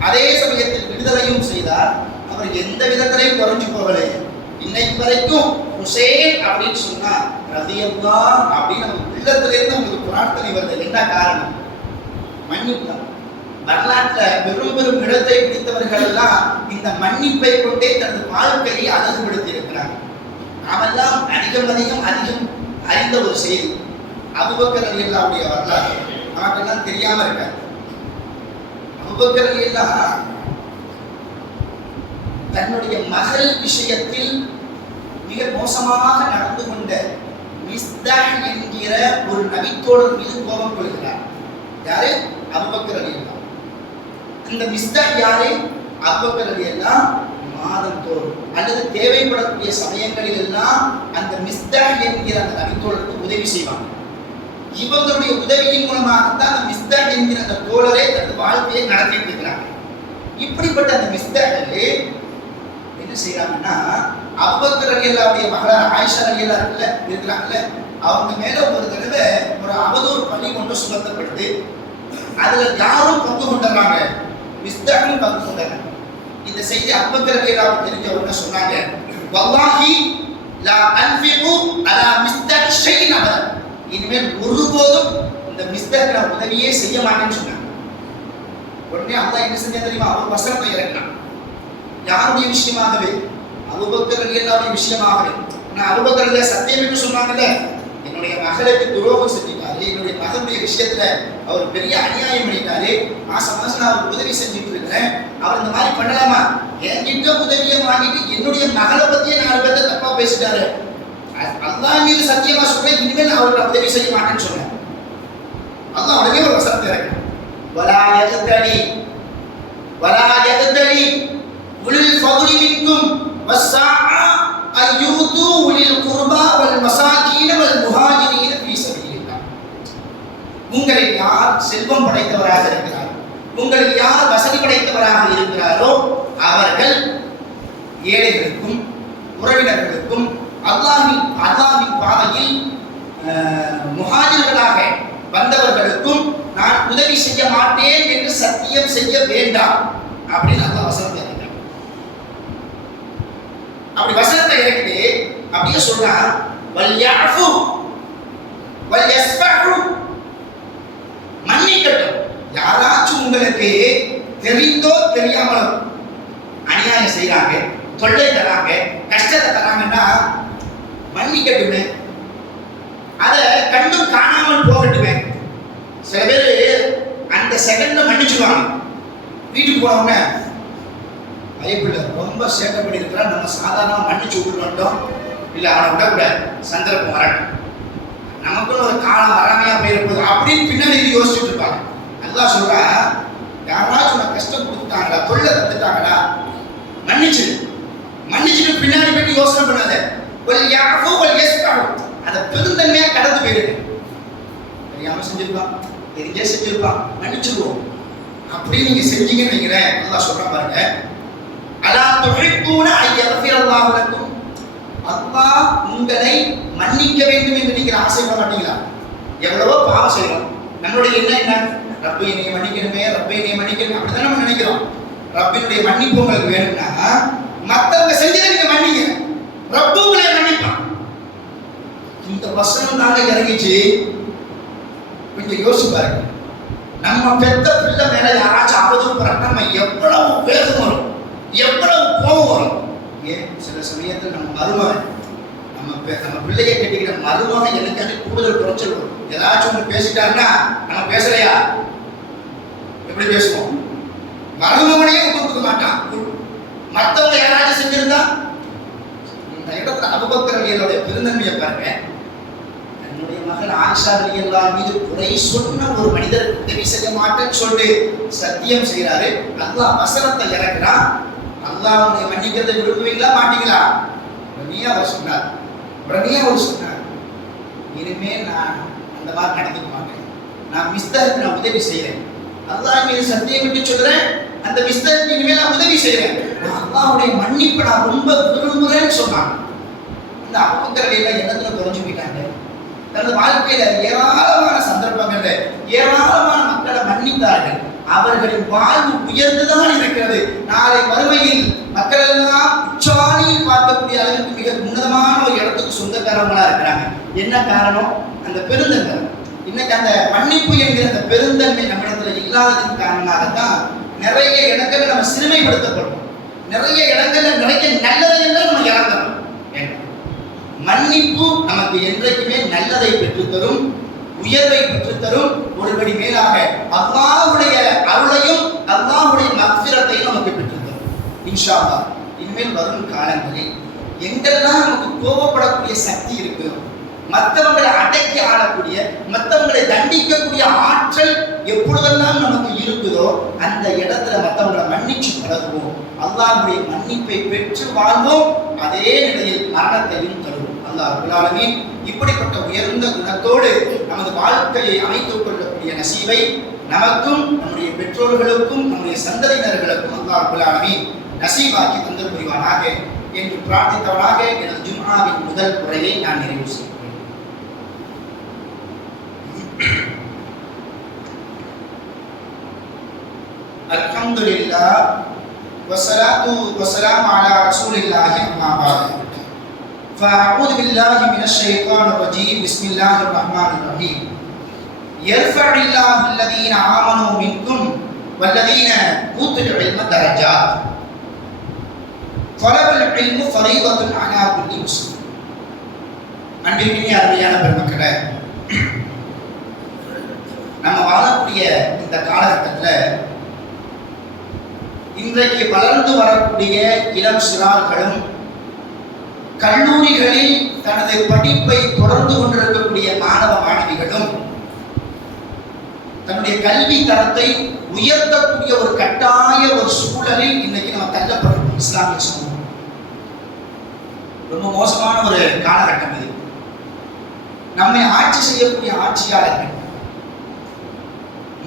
அதே சமயத்தில் விடுதலையும் செய்தார். அவர் எந்த விதத்திலையும் குறைஞ்சு போகலை. இன்னைக்கு வரைக்கும் ஹுசைன் அப்படின்னு சொன்னா ரலியல்லாஹ் அப்படின்னு நம்ம உள்ளத்திலிருந்து உங்களுக்கு பிரார்த்தனை வருது. என்ன காரணம்? மன்னித்தார். வரலாற்றில் பெரும் பெரும் இடத்தை பிடித்தவர்கள் எல்லாம் இந்த மன்னிப்பை கொண்டே தனது வாழ்க்கையை அழகுபடுத்தி இருக்கிறாங்க. நாமெல்லாம் அதிகம் அறிந்த ஒரு செய்தி அபூபக்கர் ரலியல்லாஹுடைய வரலாறு நமக்கெல்லாம் தெரியாம இருக்காது. அபூபக்கர் ரலியல்லாஹு தன்னுடைய மகள் விஷயத்தில் மிக மோசமாக நடந்து கொண்ட மிஸ்தாஹ் என்கிற ஒரு நபித்தோழர் மீது கோபம் கொள்கிறார். யாரு? அபூபக்கர் ரலியல்லாஹு. இந்த மிஸ்தாஹ் யாரு? அபூபக்கர் ரலியல்லாஹு மாதந்தோறும் அல்லது தேவைப்படக்கூடிய சமயங்களில் எல்லாம் அந்த மிஸ்தாஹ் என்கிற அந்த நபித்தோழருக்கு உதவி செய்வாங்க. இவங்களுடைய உதவியின் மூலமாகத்தான் அந்த மிஸ்தாஹ் என்கிற அந்த தோழரை தனது வாழ்க்கையை நடத்திட்டு இருக்கிறாங்க. இப்படிப்பட்ட அந்த மிஸ்தாஹே என்ன செய்யறாங்கன்னா, அபூபக்கர் ரலியல்லாஹுடைய மகளார் ஆயிஷா ரலியல்லாஹு இருக்கிறாங்கல்ல, அவங்க மேல ஒரு தடவை ஒரு அவதூறு பழி ஒன்று சுமத்தப்படுது. அதுல யாரும் பங்கு கொண்டாங்க? மிஸ்தாஹும் பங்கு கொண்டாங்க. இந்த செய்தி அபூபக்கர் ரலியல்லாஹு தெரிஞ்சவங்க சொன்னாங்க, வல்லாஹி லா அன்ஃபிகு அலா மிஸ்தாஹ் ஷை'ன் அபதா, இனிமேல் ஒருபோதும் இந்த மிஸ்தாஹ் நான் உதவியே செய்ய மாட்டேன்னு சொன்னாங்க. உடனே அல்லாஹ் என்ன செஞ்சா தெரியுமா? அவர் வசனத்தை இறக்கினான். யாருடைய விஷயமாகவே? அபூபக்கர் ரலியல்லாஹுடைய விஷயமாகவே. நான் அபூபக்கர் ரலியல்லாஹு சத்தியம் என்று சொன்னாங்கல்ல, என்னுடைய மகளுக்கு துரோகம் செஞ்சிட்டாரு, என்னுடைய மகனுடைய விஷயத்துல அவர் பெரிய அநியாயம் பண்ணிட்டாரு, மாசம் மாசம் நான் உதவி செஞ்சுட்டு இருக்கிறேன், அவர் இந்த மாதிரி பண்ணலாமா? என்கிட்ட உதவியை வாங்கிட்டு என்னுடைய மகளை பத்தியே 4 பேர்த்த தப்பா பேசிட்டாரு, அல்லாஹ் மீது சத்தியமா சொல்றேன், இனிமேல் அவருக்கு உதவி செய்ய மாட்டேன்னு சொன்னேன். அல்லாஹ் உடனே ஒரு வசனத்தை இறக்கினான், வலா யக்தலி உலில் ஃபதுலி மின்கும் வஸ்ஸாஅ அய்யூது உலில் குர்பா வல் மசாகீன வல் முஹாஜிரீன ஃபீ சபீலில்லாஹ். உங்களில் யார் செல்வம் படைத்தவராக இருக்கிறார், உங்களில் யார் வசதி படைத்தவராக இருக்கிறாரோ அவர்கள் ஏழைகளுக்கும் உறவினர்களுக்கும் அல்லாஹ்வின் பாதையில் முஹாஜிர்களாக வந்தவர்களுக்கும் நான் உதவி செய்ய மாட்டேன் என்று சத்தியம் செய்ய வேண்டாம் அப்படின்னு அல்லாஹ் வசனத்தை இறக்கிட்டான். அப்படி வசனத்தை இறக்கிட்டு அப்படியே சொன்னா, வல்யஃபு வல்யஸ்ஃபஹு, மன்னிக்கட்டும். யாராச்சும் உங்களுக்கு தெரிந்தோ தெரியாமலோ அநியாயம் செய்யறாங்க, தொல்லை தராங்க, கஷ்டத்தை தராங்கன்னா மன்னிக்கட்டுமே, அதை கண்டும் காணாமல் போகட்டுமே. சில பேர் அந்த செகண்ட்ல மன்னிச்சுடுவாங்க, வீட்டுக்கு போனவுடனே பயப்பில்லை ரொம்ப சேட்டை பண்ணி இருக்கிறா, நம்ம சாதாரணமாக மன்னிச்சு விட்டுட்டோம், இல்லை அவனை விடக்கூடாது, சந்தர்ப்பம் வரட்டும், நமக்குன்னு ஒரு காலம் வராமையா போயிருப்பது அப்படின்னு பின்னாடி யோசிச்சுட்டு இருப்பாங்க. அல்லாஹ் சொல்றா, யாராச்சும் உனக்கு கஷ்டம் கொடுத்துட்டாங்களா, தொல்லை தந்துட்டாங்களா, மன்னிச்சுட்டு பின்னாடி போயிட்டு யோசனை பண்ணாத, அதை பெருந்தன்மையா கடந்து போயிருக்கு. தெரியாம செஞ்சிருப்பான், தெரிஞ்சே செஞ்சிருப்பான், மன்னிச்சிருவோம் அப்படின்னு நீங்க செஞ்சீங்கன்னு வைக்கிறேன். அல்லாஹ் சொல்றான் பாருங்க, அலா துஹிப்பூன அய்யஃபிரல்லாஹு லக்கும், அல்லாஹ் உங்களை மன்னிக்க வேண்டும் என்று நீங்க ஆசைப்பட மாட்டீங்களா? எவ்வளவோ பாவம் செய்யறோம், நம்மளுடைய என்ன ரப்பை என்னை மன்னிக்கணுமே, ரப்பை என்னை மன்னிக்கணும் அப்படிதான் நம்ம நினைக்கிறோம். ரப்பினுடைய மன்னிப்பு உங்களுக்கு வேணும்னா மற்றவங்க செஞ்சதை நீங்க மன்னிங்க, ரப்பு உங்களை மன்னிப்பான். இந்த வசனம் தாங்க இறங்கிச்சு. கொஞ்சம் யோசிச்சு பாருங்க, நம்ம பெத்த பிள்ளை மேல யாராச்சும் அவதூறு பண்ணா நம்ம எவ்வளவு வேகம் வரும், எவ்வளவு கோபம் வரும். ஏன் சில சமயத்தில் நம்ம மருமகன், நம்ம பிள்ளையை கட்டிக்கிற மருமகன் எனக்கு கூடுதல் குறைச்சல் வரும். ஏதாச்சும் ஒன்று பேசிட்டாருன்னா நம்ம பேசலையா, எப்படி பேசுவோம்? மருமகனையே கொடுக்க மாட்டான். மற்றவங்க யாராச்சும் செஞ்சிருந்தா இந்த இடத்துல அபூபக்கர் ரலியல்லாஹு பெருந்தன்மையை பாருங்க. என்னுடைய மகன் ஆயிஷா ரலியல்லாஹு மீது குறை சொன்ன ஒரு மனிதர் உதவி செய்ய மாட்டேன்னு சொல்லிட்டு சத்தியம் செய்யறாரு. அல்லாஹ் வசனத்தை இறக்குறான், அல்லாஹ் உன்னை மன்னிக்கிறதை விரும்புவீங்களா மாட்டீங்களா? உடனே அவர் சொன்னார், இனிமே நான் அந்த மாதிரி நடந்துக்க மாட்டேன், நான் மிஸ்தருக்கு நான் உதவி செய்யறேன், அல்லாஹ் மீது சத்தியம் விட்டு சொல்றேன், அந்த மிஸ்தருக்கு இனிமேல் நான் உதவி செய்யறேன், அல்லாஹ்வுடைய மன்னிப்பை நான் ரொம்ப விரும்புகிறேன்னு சொன்னாங்க. இந்த அபூபக்கர் எல்லாம் என்னத்துல குறைஞ்சு போயிட்டாங்க. தனது வாழ்க்கையில ஏராளமான சந்தர்ப்பங்கள்ல ஏராளமான மக்களை மன்னித்தார்கள். அவர்களின் வாழ்வு உயர்ந்துதான் இருக்கிறது. நாளை மறுமையில் மக்கள் எல்லாம் உச்சவாணியில் பார்க்கக்கூடிய அளவுக்கு மிக உன்னதமான ஒரு இடத்துக்கு சொந்தக்காரங்களா இருக்கிறாங்க. என்ன காரணம்? அந்த பெருந்தன்மை. இன்னைக்கு அந்த மன்னிப்பு என்கிற அந்த பெருந்தன்மை நம்மிடத்துல இல்லாததின் காரணமாகத்தான் நிறைய இடங்கள்ல நம்ம சிறுமைப்படுத்தப்படும், நிறைய இடங்கள்ல நிறைய நல்லதையெல்லாம் நம்ம இழந்துடும். மன்னிப்பு நமக்கு என்றைக்குமே நல்லதை பெற்றுத்தரும், உயர்வை பெற்றுத்தரும். ஒருபடி மேலாக அல்லாஹ்வுடைய அருளையும் அல்லாஹ்வுடைய மக்ஃபிரத்தையும் நமக்கு பெற்றுத்தரும். இன்ஷா அல்லாஹ் இனிமேல் வரும் காலங்களில் எங்கெல்லாம் நமக்கு கோபப்படக்கூடிய சக்தி இருக்கு, மற்றவங்களை அடக்கி ஆளக்கூடிய, மற்றவங்களை தண்டிக்கக்கூடிய ஆற்றல் எப்பொழுதெல்லாம் நமக்கு இருக்குதோ அந்த இடத்துல மற்றவங்களை மன்னிச்சு பழகுவோம். அல்லாஹ்வுடைய மன்னிப்பை பெற்று வாழ்வோம். அதே நிலையில் மரணத்தையும் தருவோம். அல்லாஹ் ரப்பல் ஆலமீன் இப்படிப்பட்ட உயர்ந்த குணத்தோடு நமது வாழ்க்கையை அமைத்துக் கொள்ளக்கூடிய நசீபை நமக்கும் நம்முடைய பெற்றோர்களுக்கும் நம்முடைய சந்ததியினர்களுக்கும் அல்லாஹ் ரப்பல் ஆலமீன் நசீபாக்கி தந்து புரிவானாக என்று பிரார்த்தித்தவனாக எனது ஜும்ஆவின் முதல் உரையை நான் நிறைவு செய்கிறேன். அல்ஹம்துலில்லாஹ் வஸ்ஸலாத்து வஸ்ஸலாமு அலா ரசூலில்லாஹி அம்மா பஅத். فأعوذ بالله من الشيطان الرجيم. بسم الله الرحمن الرحيم. يرفع الله الذين آمنوا منكم والذين أوتوا العلم درجات. طلب العلم فريضة على كل مسلم. அன்பிற்கினிய அருமையான பெருமக்களே, நம்ம வாழக்கூடிய இந்த காலகட்டத்தில் இன்றைக்கு வளர்ந்து வரக்கூடிய இளம் சிறார்களும் கல்லூரிகளில் தனது படிப்பை தொடர்ந்து கொண்டிருக்கக்கூடிய மாணவ மாணவிகளும் தன்னுடைய கல்வி தரத்தை உயர்த்தக்கூடிய ஒரு கட்டாய ஒரு சூழலில் இன்னைக்கு நம்ம தள்ளப்படுறோம். இஸ்லாமிய சமூகம் ரொம்ப மோசமான ஒரு காலகட்டம் இது. நம்மை ஆட்சி செய்யக்கூடிய ஆட்சியாளர்கள்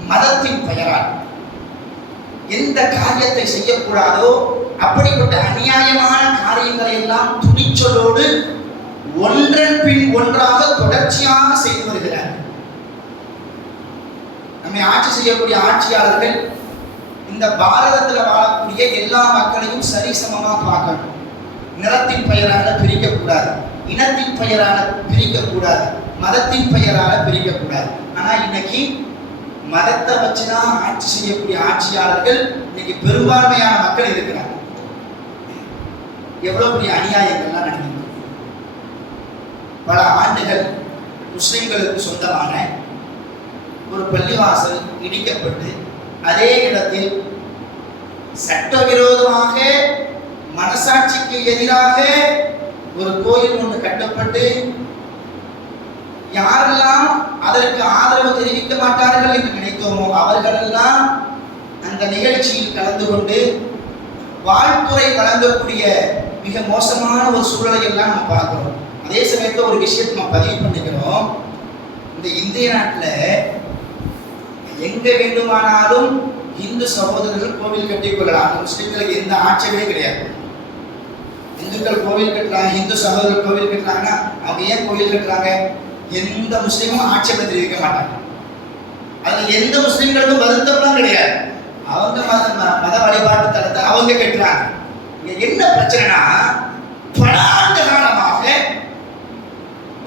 மதத்தின் பெயரால் எந்த காரியத்தை செய்யக்கூடாதோ அப்படிப்பட்ட அநியாயமான காரியங்களை எல்லாம் துணிச்சலோடு ஒன்றன் பின் ஒன்றாக தொடர்ச்சியாக செய்து வருகிறார்கள். நம்மை ஆட்சி செய்யக்கூடிய ஆட்சியாளர்கள் இந்த பாரதத்தில் வாழக்கூடிய எல்லா மக்களையும் சரிசமமாக பார்க்கணும். நிறத்தின் பெயரால பிரிக்கக்கூடாது, இனத்தின் பெயரால பிரிக்கக்கூடாது, மதத்தின் பெயரால பிரிக்கக்கூடாது. ஆனா இன்னைக்கு மதத்தை வச்சுதான் ஆட்சி செய்யக்கூடிய ஆட்சியாளர்கள் இன்னைக்கு பெரும்பான்மையான மக்கள் இருக்கிறாங்க. எவ்வளவு பெரிய அநியாயங்கள்லாம் நடந்தது. பல ஆண்டுகள் முஸ்லிம்களுக்கு சொந்தமான ஒரு பள்ளிவாசல் இடிக்கப்பட்டு அதே இடத்தில் சட்டவிரோதமாக மனசாட்சிக்கு எதிராக ஒரு கோயில் ஒன்று கட்டப்பட்டு யாரெல்லாம் அதற்கு ஆதரவு தெரிவிக்க மாட்டார்கள் என்று நினைத்தோமோ அவர்களெல்லாம் அந்த நிகழ்ச்சியில் கலந்து கொண்டு வாழ்த்துறை வழங்கக்கூடிய மிக மோசமான ஒரு சூழலை எல்லாம் நம்ம பார்க்கிறோம். அதே சமயத்தில் ஒரு விஷயத்தை நம்ம பதிவு பண்ணிக்கிறோம். இந்த இந்திய நாட்டில் எங்க வேண்டுமானாலும் இந்து சகோதரர்கள் கோவில் கட்டிக் கொள்ளலாம். முஸ்லிம்களுக்கு எந்த ஆட்சேபமே கிடையாது. இந்துக்கள் கோவில் கட்டுறாங்க, இந்து சகோதரர்கள் கோவில் கட்டுறாங்கன்னா அவங்க ஏன் கோவில் கட்டுறாங்க? எந்த முஸ்லீமும் ஆட்சேபம் தெரிவிக்க மாட்டாங்க. அதுல எந்த முஸ்லிம்களுக்கும் வருத்தம்லாம் கிடையாது. அவங்க மத வழிபாட்டு தலத்தை அவங்க கட்டுறாங்க. இங்க என்ன பிரச்சனைனா, பல ஆண்டு காலமாக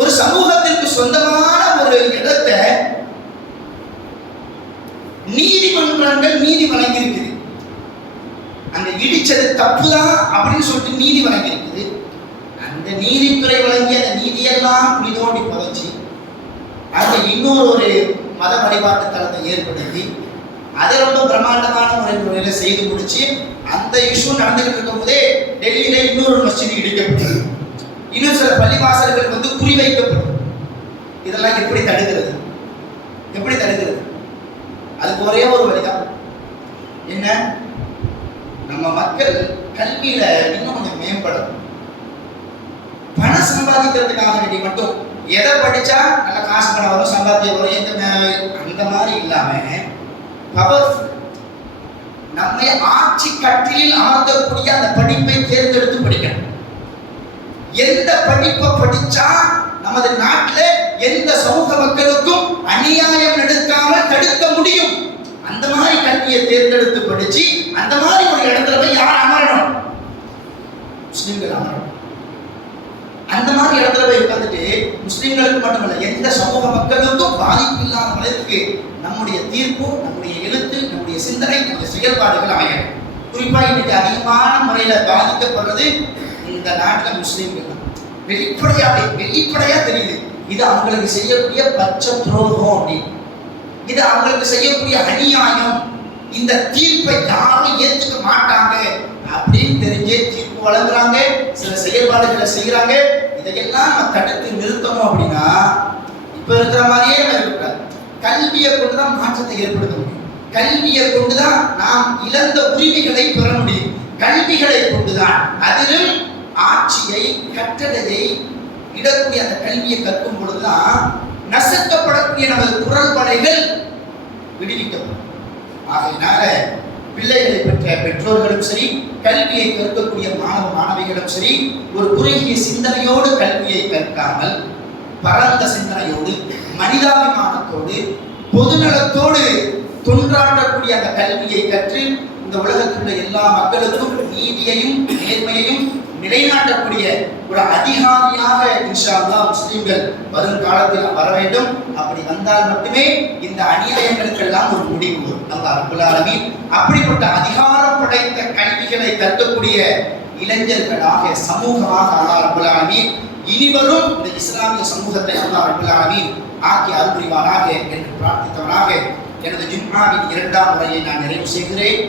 ஒரு சமூகத்திற்கு சொந்தமான ஒரு இடத்தை நீதிமன்றங்கள் நீதி வழங்கி இருக்குது. அங்க இடிச்சது தப்புதான் அப்படின்னு சொல்லிட்டு நீதி வழங்கி இருக்குது. அந்த நீதித்துறை வழங்கிய அந்த நீதியெல்லாம் குளிதோண்டி புதைச்சி அந்த இன்னொரு மத வழிபாட்டு தலத்தை ஏற்படுத்தி அதை ரொம்ப பிரம்மாண்டமான முறையில செய்து முடிச்சு அந்த இஷ்யூ நடந்துகிட்டு இருக்கும் போதே டெல்லியில இன்னொரு மஸ்ஜித் இடிக்கப்பட்டது. இன்னும் சில பள்ளிவாசல்கள் குறிவைக்கப்படும். இதெல்லாம் எப்படி தடுக்கிறது? எப்படி தடுக்கிறது? அதுக்கு ஒரே ஒரு வழிதான். என்ன? நம்ம மக்கள் கல்வியில இன்னும் கொஞ்சம் மேம்படும். பணம் சம்பாதிக்கிறதுக்காக வேண்டி மட்டும் எதை படிச்சா நல்ல காசு பணம் வரும், சம்பாத்தியம் வரும், அந்த மாதிரி இல்லாம பவர்ஃபுல் நம்மை ஆட்சி கட்டிலில் அமர்த்தக்கூடிய அந்த படிப்பை தேர்ந்தெடுத்து படிக்கணும். எந்த படிப்பை படிச்சா நமது நாட்டில் எந்த சமூக மக்களுக்கும் அநியாயம் நடக்காமல் தடுக்க முடியும், அந்த மாதிரி கல்வியை தேர்ந்தெடுத்து படிச்சு அந்த மாதிரி ஒரு இடத்துல போய் யார் அமரணும்? முஸ்லிம்கள் அமரணும். அந்த மாதிரி இடத்துல போய் உட்காந்துட்டு முஸ்லிம்களுக்கு மட்டுமல்ல எந்த சமூக மக்களுக்கும் பாதிப்பு இல்லாத அளவுக்கு நம்முடைய தீர்ப்பு, நம்முடைய எழுத்து, நம்முடைய சிந்தனை, நம்முடைய செயல்பாடுகள் அமையும். குறிப்பா இன்னைக்கு அதிகமான முறையில பாதிக்கப்படுறது இந்த நாட்டில் முஸ்லிம்கள் தான். வெளிப்படையா தெரியுது. இது அவங்களுக்கு செய்யக்கூடிய பச்சை துரோகம் அப்படின்னு, இது அவங்களுக்கு செய்யக்கூடிய அநியாயம், இந்த தீர்ப்பை யாரும் ஏற்றுக்க மாட்டாங்க அப்படின்னு தெரிஞ்சு தீர்ப்பு வழங்குறாங்க, சில செயல்பாடுகளை செய்யறாங்க. இதையெல்லாம் நம்ம தடுத்து நிறுத்தணும் அப்படின்னா இப்ப இருக்கிற மாதிரியே நம்ம இருக்கக்கூடாது. கல்வியை கொண்டுதான் மாற்றத்தை ஏற்படுத்த முடியும். கல்வியை கொண்டுதான் நாம் இழந்த உரிமைகளை பெற முடியும். கல்விகளை கொண்டுதான் அதிலும் ஆட்சியை, கட்டளையை இடக்கூடிய அந்த கல்வியை கற்கும் பொழுதுதான் நசுக்கப்படக்கூடிய நமது குரல்படைகள் விடுவிக்கப்படும். ஆகையினால பிள்ளைகளை பெற்ற பெற்றோர்களும் சரி, கல்வியை கற்கக்கூடிய மாணவ மாணவிகளும் சரி, ஒரு குறுகிய சிந்தனையோடு கல்வியை கற்காமல் பரந்த சிந்தனையோடு, மனிதாபிமானத்தோடு, பொதுநலத்தோடு தொன்றாற்றக்கூடிய அந்த கல்வியை கற்று இந்த உலகத்தில் உள்ள எல்லா மக்களுக்கும் நீதியையும் நேர்மையையும் நிலைநாட்டக்கூடிய ஒரு அதிகாரியாக இன்ஷா அல்லாஹ் முஸ்லிம்கள் வரும் காலத்தில் வர வேண்டும். அப்படி வந்தால் மட்டுமே இந்த அநியாயங்களுக்கெல்லாம் ஒரு முடிவு வரும். அல்லாஹ் ரப்பல் ஆலமீன் அப்படிப்பட்ட அதிகாரம் படைத்த கல்விகளை கற்கக்கூடிய இளைஞர்களாக, சமூகமாக அல்லாஹ் ரப்பல் ஆலமீன் இனிவரும் இந்த இஸ்லாமிய சமூகத்தை அல்லாஹ் ரப்பல் ஆலமீன் ஆக்கி அருள் புரிவாராக என்று பிரார்த்தித்தவனாக எனது ஜும்ஆவின் 2ஆம் முறையை நான் நிறைவு செய்கிறேன்.